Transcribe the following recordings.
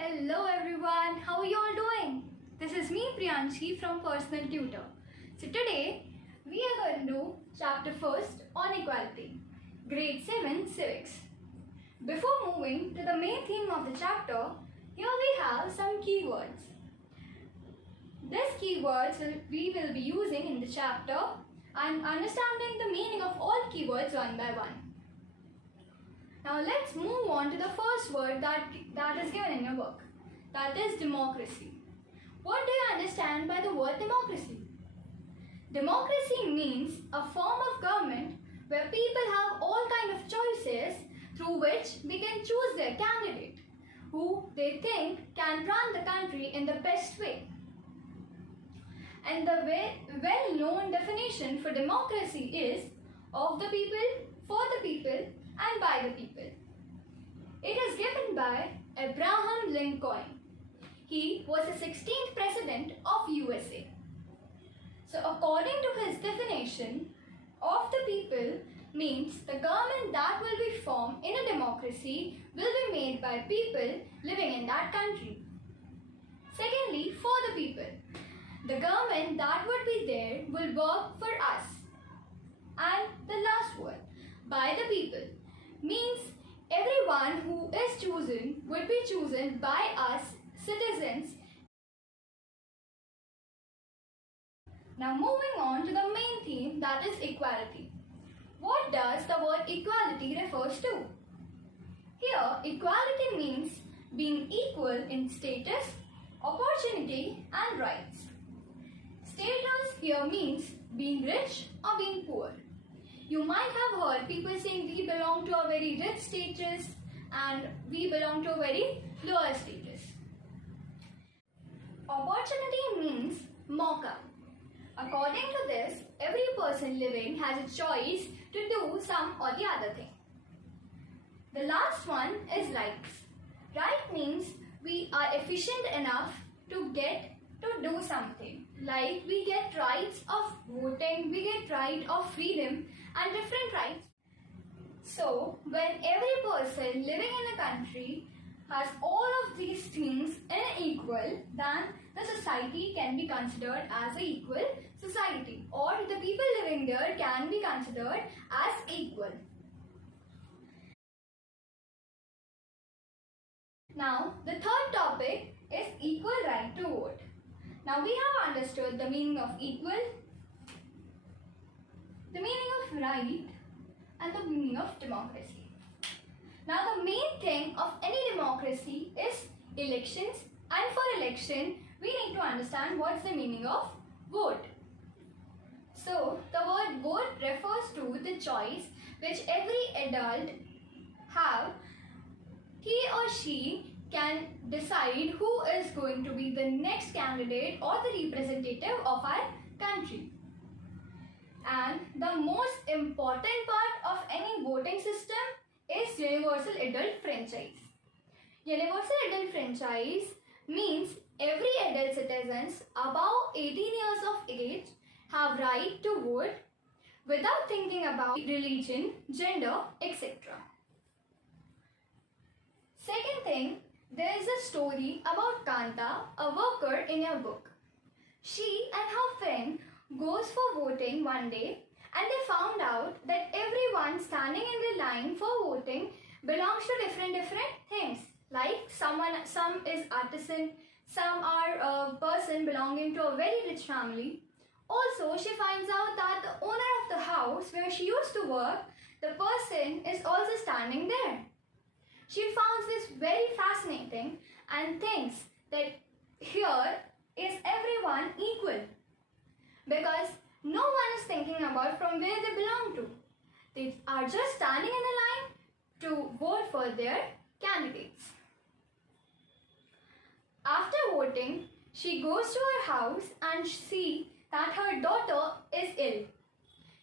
Hello everyone, how are you all doing? This is me Priyanshi from Personal Tutor. So today we are going to do chapter first on equality, grade 7 civics. Before moving to the main theme of the chapter, here we have some keywords. These keywords we will be using in the chapter and understanding the meaning of all keywords one by one. Now let's move on to the first word that is given in your book. That is democracy. What do you understand by the word democracy? Democracy means a form of government where people have all kinds of choices through which they can choose their candidate who they think can run the country in the best way. And the well-known definition for democracy is of the people, for the people, and by the people. It is given by Abraham Lincoln. He was the 16th president of USA. So according to his definition, of the people means the government that will be formed in a democracy will be made by people living in that country. Secondly, for the people. The government that would be there will work for us. And the last word, by the people, means everyone who is chosen would be chosen by us citizens. Now moving on to the main theme, that is equality. What does the word equality refers to? Here, equality means being equal in status, opportunity and rights. Status here means being rich or being poor. You might have heard people saying we belong to a very rich status and we belong to a very lower status. Opportunity means mauka. According to this, every person living has a choice to do some or the other thing. The last one is rights. Right means we are efficient enough to do something. Like we get rights of voting, we get right of freedom and different rights. So when every person living in a country has all of these things in equal, then the society can be considered as an equal society, or the people living there can be considered as equal. Now the third topic is equal right to vote. Now we have understood the meaning of equal, the meaning of right and the meaning of democracy. Now the main thing of any democracy is elections, and for election we need to understand what's the meaning of vote. So the word vote refers to the choice which every adult have. He or she can decide who is going to be the next candidate or the representative of our country. And the most important part of any voting system is universal adult franchise. Universal adult franchise means every adult citizens above 18 years of age have right to vote without thinking about religion, gender, etc. Second thing, there is a story about Kanta, a worker in your book. She and her friend goes for voting one day and they found out that everyone standing in the line for voting belongs to different things. Like some is artisan, some are a person belonging to a very rich family. Also, she finds out that the owner of the house where she used to work, the person is also standing there. She finds this very fascinating and thinks that here is everyone equal, because no one is thinking about from where they belong to. They are just standing in a line to vote for their candidates. After voting, she goes to her house and sees that her daughter is ill.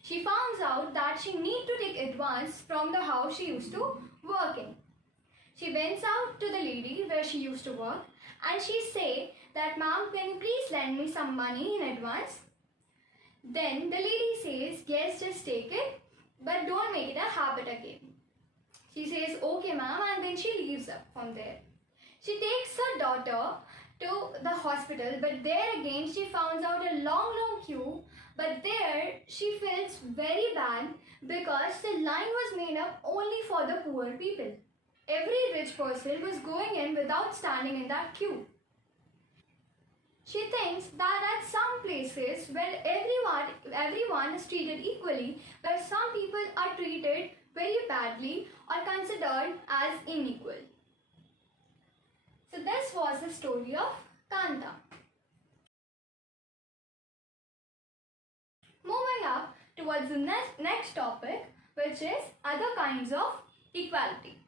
She finds out that she needs to take advance from the house she used to work in. She went out to the lady where she used to work and she said that, "Ma'am, can you please lend me some money in advance?" Then the lady says, "Yes, just take it, but don't make it a habit again." She says, "Okay, ma'am," and then she leaves up from there. She takes her daughter to the hospital, but there again she finds out a long queue. But there she feels very bad because the line was made up only for the poor people. Every rich person was going in without standing in that queue. She thinks that at some places where everyone is treated equally, where some people are treated very badly or considered as unequal. So this was the story of Kanta. Moving up towards the next topic, which is other kinds of equality.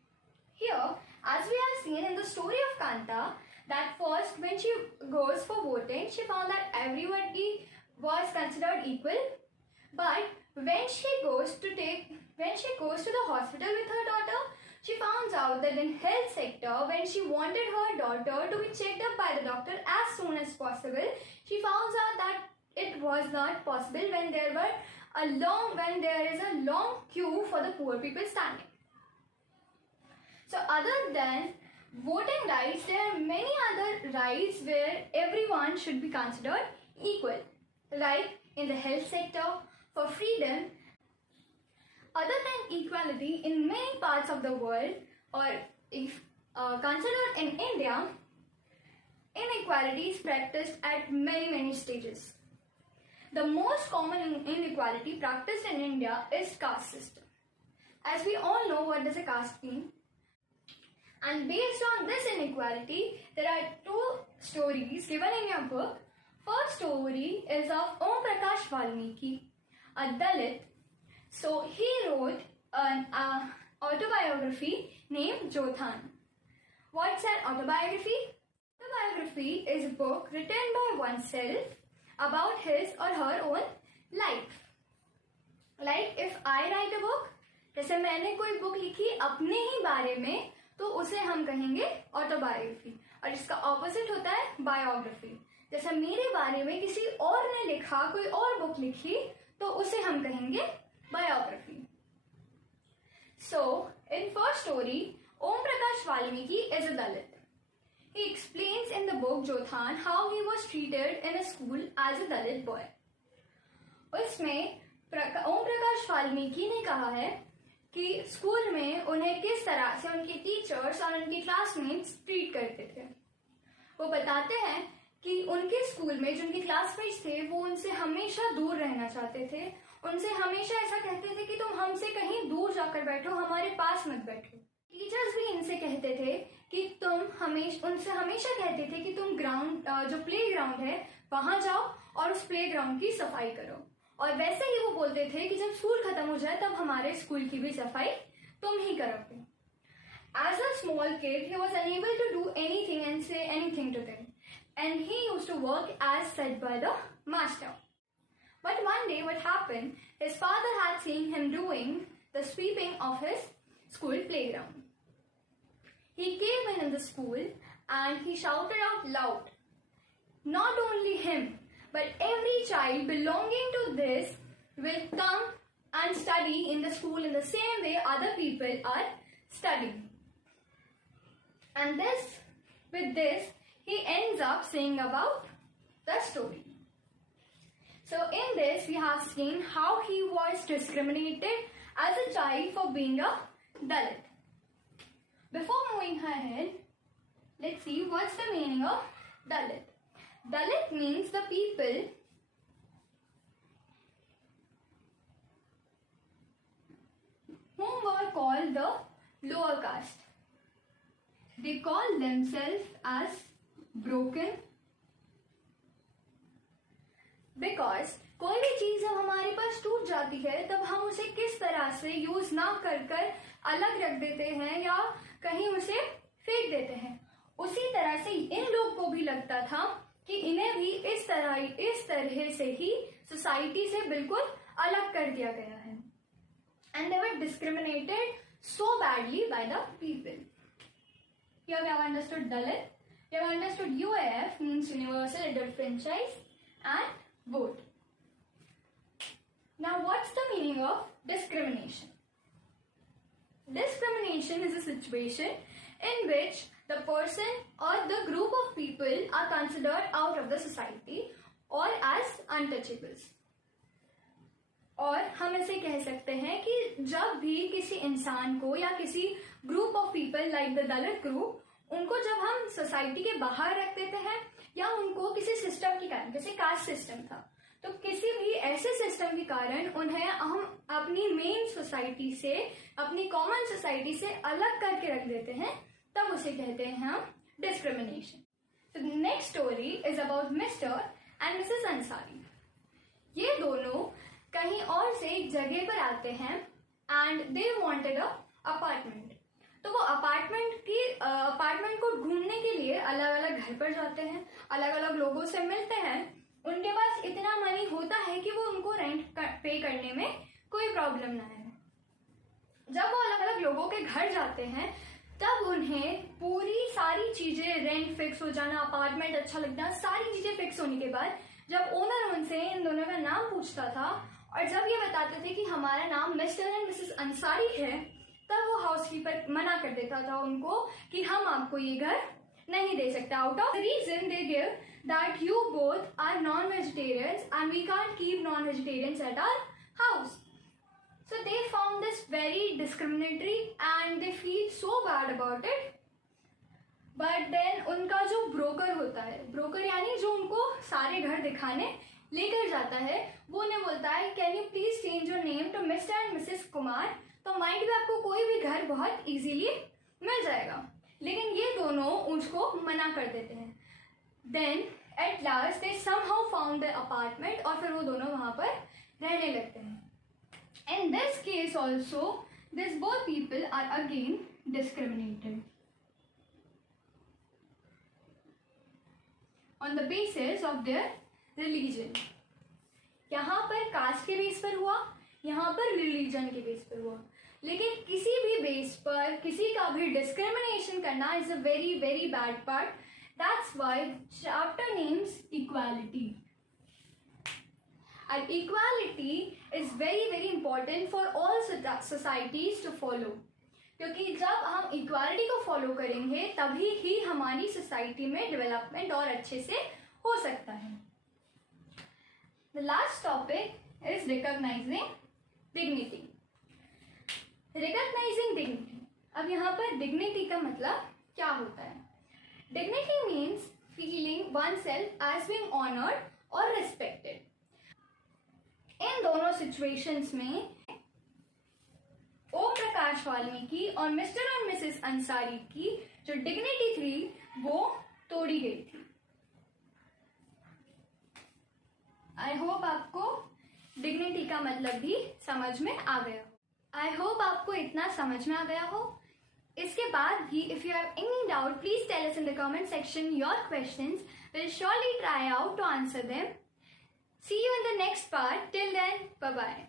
Here, as we have seen in the story of Kanta, that first when she goes for voting, she found that everybody was considered equal. But when she goes to the hospital with her daughter, she found out that in health sector, when she wanted her daughter to be checked up by the doctor as soon as possible, she found out that it was not possible when there is a long queue for the poor people standing. So other than voting rights, there are many other rights where everyone should be considered equal. Like in the health sector, for freedom. Other than equality, in many parts of the world, or if considered in India, inequality is practiced at many stages. The most common inequality practiced in India is caste system. As we all know, what is a caste mean? And based on this inequality, there are two stories given in your book. First story is of Om Prakash Valmiki, a Dalit. So he wrote an autobiography named Jothan. What's an autobiography? Autobiography is a book written by oneself about his or her own life. Like if I write a book, जैसे मैंने कोई book लिखी अपने ही बारे में, तो उसे हम कहेंगे ऑटोबायोग्राफी, और इसका ऑपोजिट होता है बायोग्राफी. जैसे मेरे बारे में किसी और ने लिखा, कोई और बुक लिखी, तो उसे हम कहेंगे biography. So, in first story, Om Prakash Valmiki is a Dalit. He explains in the book Jothan how he was treated in a school as a Dalit boy. उसमें ओम प्रकाश वाल्मीकि ने कहा है कि स्कूल में उन्हें किस तरह से उनके टीचर्स और उनके क्लासमेट्स ट्रीट करते थे. वो बताते हैं कि उनके स्कूल में जो उनके क्लासमेट्स थे वो उनसे हमेशा दूर रहना चाहते थे. उनसे हमेशा ऐसा कहते थे कि तुम हमसे कहीं दूर जाकर बैठो, हमारे पास मत बैठो. टीचर्स भी इनसे कहते थे कि उनसे हमेशा कहते थे कि तुम ग्राउंड, जो प्ले ग्राउंड है, वहां जाओ और उस प्ले ग्राउंड की सफाई करो. और वैसे ही वो बोलते थे कि जब स्कूल खत्म हो जाए तब हमारे स्कूल की भी सफाई तुम ही करोगे. As a small kid, he was unable to do anything and say anything to them, and he used to work as said by the master. But one day what happened, his father had seen him doing the sweeping of his school playground. He came in the school and he shouted out loud. Not only him, but every child belonging to this will come and study in the school in the same way other people are studying. And with this, he ends up saying about the story. So in this, we have seen how he was discriminated as a child for being a Dalit. Before moving ahead, let's see what's the meaning of Dalit. Dalit means the people whom were called the lower caste. They call themselves as broken because कोई भी चीज जब हमारे पास टूट जाती है तब हम उसे किस तरह से यूज ना कर अलग रख देते हैं या कहीं उसे फेंक देते हैं. उसी तरह से इन लोग को भी लगता था कि इन्हें भी इस तरह से ही सोसाइटी से बिल्कुल अलग कर दिया गया है. And they were discriminated so badly by the people. Here we have understood Dalit. We have understood UAF means Universal Adult Franchise and vote. Now what's the meaning of discrimination? Discrimination is a situation in which the person or the group of people are considered out of the society or as untouchables. और हम इसे कह सकते हैं कि जब भी किसी इंसान को या किसी group of people like the Dalit group, उनको जब हम सोसाइटी के बाहर रख देते हैं या उनको किसी सिस्टम के कारण, जैसे कास्ट सिस्टम था, तो किसी भी ऐसे सिस्टम के कारण उन्हें हम अपनी मेन सोसाइटी से, अपनी कॉमन सोसाइटी से अलग करके रख देते हैं, तब उसे कहते हैं हम discrimination. So the next story is about Mr. and Mrs. Ansari. ये दोनों कहीं और से एक जगह पर आते हैं and they wanted a apartment. तो वो अपार्टमेंट को ढूंढने के लिए अलग अलग घर पर जाते हैं, अलग अलग लोगों से मिलते हैं. उनके पास इतना मनी होता है कि वो उनको रेंट पे करने में कोई प्रॉब्लम ना है. जब वो अलग अलग लोगों के घर जाते हैं तब उन्हें पूरी सारी चीजें, रेंट फिक्स हो जाना, अपार्टमेंट अच्छा लगना, सारी चीजें फिक्स होने के बाद जब ओनर उनसे इन दोनों का नाम पूछता था और जब ये बताते थे कि हमारा नाम मिस्टर एंड मिसेस अंसारी है, तब वो हाउसकीपर मना कर देता था उनको कि हम आपको ये घर नहीं दे सकते. Out of the reason they give that you both are non vegetarians and we can't keep non vegetarians at our house. So they found this very discriminatory and they feel so bad about it. But then उनका जो broker होता है, broker यानी जो उनको सारे घर दिखाने लेकर जाता है, वो उन्हें बोलता है can you please change your name to mister and missus Kumar. तो माइंड भी आपको कोई भी घर बहुत इजीली मिल जाएगा. लेकिन ये दोनों उसको मना कर देते हैं. Then at last they somehow found the apartment और फिर वो दोनों वहां पर रहने लगते हैं. In this case also, these both people are again discriminated on the basis of their religion. यहाँ पर कास्ट के बेस पर हुआ, यहाँ पर रिलीजन के बेस पर हुआ. लेकिन किसी भी बेस पर किसी का भी डिस्क्रिमिनेशन करना is a very very bad part. That's why chapter names equality. And equality is very very important for all societies to follow. क्योंकि जब हम इक्वालिटी को फॉलो करेंगे तभी ही हमारी सोसाइटी में डेवलपमेंट और अच्छे से हो सकता है. The last topic is recognizing dignity. Recognizing dignity. अब यहाँ पर dignity का मतलब क्या होता है? Dignity means feeling oneself as being honored or respected. इन दोनों सिचुएशंस में ओम प्रकाश वाल्मीकि और मिस्टर और मिसेस अंसारी की जो डिग्निटी थी वो तोड़ी गई थी. आई होप आपको डिग्निटी का मतलब भी समझ में आ गया हो. आई होप आपको इतना समझ में आ गया हो. इसके बाद भी if you have any doubt please tell us in the comment section your questions. Will surely try out to answer them. See you in the next part. Till then, bye-bye.